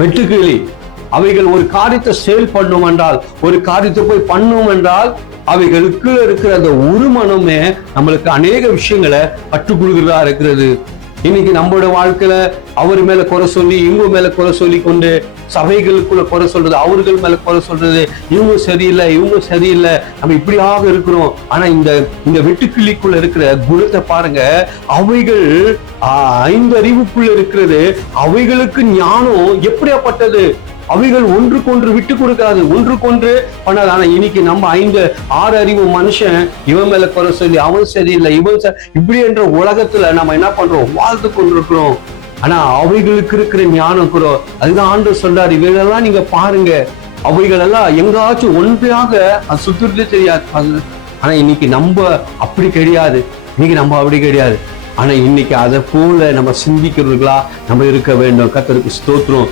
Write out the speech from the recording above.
வெட்டுக்கிளி. அவைகள் ஒரு காரியத்தை செயல் பண்ணும் என்றால், ஒரு காரியத்தை போய் பண்ணும் என்றால், அவைகளுக்கு இருக்கிற அந்த ஒரு மனமே நம்மளுக்கு அநேக விஷயங்களை கற்றுக் கொடுக்கிறதா இருக்கிறது. இன்னைக்கு நம்மளோட வாழ்க்கையில அவர் மேல குறை சொல்லி, இவங்க மேல குறை சொல்லி கொண்டு, சபைகளுக்குள்ள குறை சொல்றது, அவர்கள் மேல குறை சொல்றது, இவங்க சரியில்லை, இவங்க சரியில்லை, நம்ம இப்படியாக இருக்கிறோம். ஆனா இந்த வெட்டுக்கிளிக்குள்ள இருக்கிற குணத்தை பாருங்க. அவைகள் 5 அறிவுக்குள்ள இருக்கிறது. அவைகளுக்கு ஞானம் எப்படியாப்பட்டது? அவைகள் ஒன்றுக்கொன்று விட்டு கொடுக்காது, ஒன்றுக்கொன்று பண்ணாது. ஆனா இன்னைக்கு நம்ம 5-6 அறிவு மனுஷன் இவன் மேல குறை சொல்லி, அவன் சரியில்லை, இவன் இப்படி என்ற உலகத்துல நம்ம என்ன பண்றோம்? வாழ்ந்து கொண்டிருக்கிறோம். ஆனா அவைகளுக்கு இருக்கிற ஞானம் கூட, அதுதான் ஆண்டவர் சொல்றாரு, இவைகளெல்லாம் நீங்க பாருங்க, அவைகள் எல்லாம் எங்காச்சும் ஒன்றாக சுத்துறதே தெரியாது. ஆனா இன்னைக்கு நம்ம அப்படி கிடையாது. ஆனா இன்னைக்கு அதை போல நம்ம சிந்திக்கிறவர்களா நம்ம இருக்க வேண்டும். கர்த்தருக்கு ஸ்தோத்திரம்.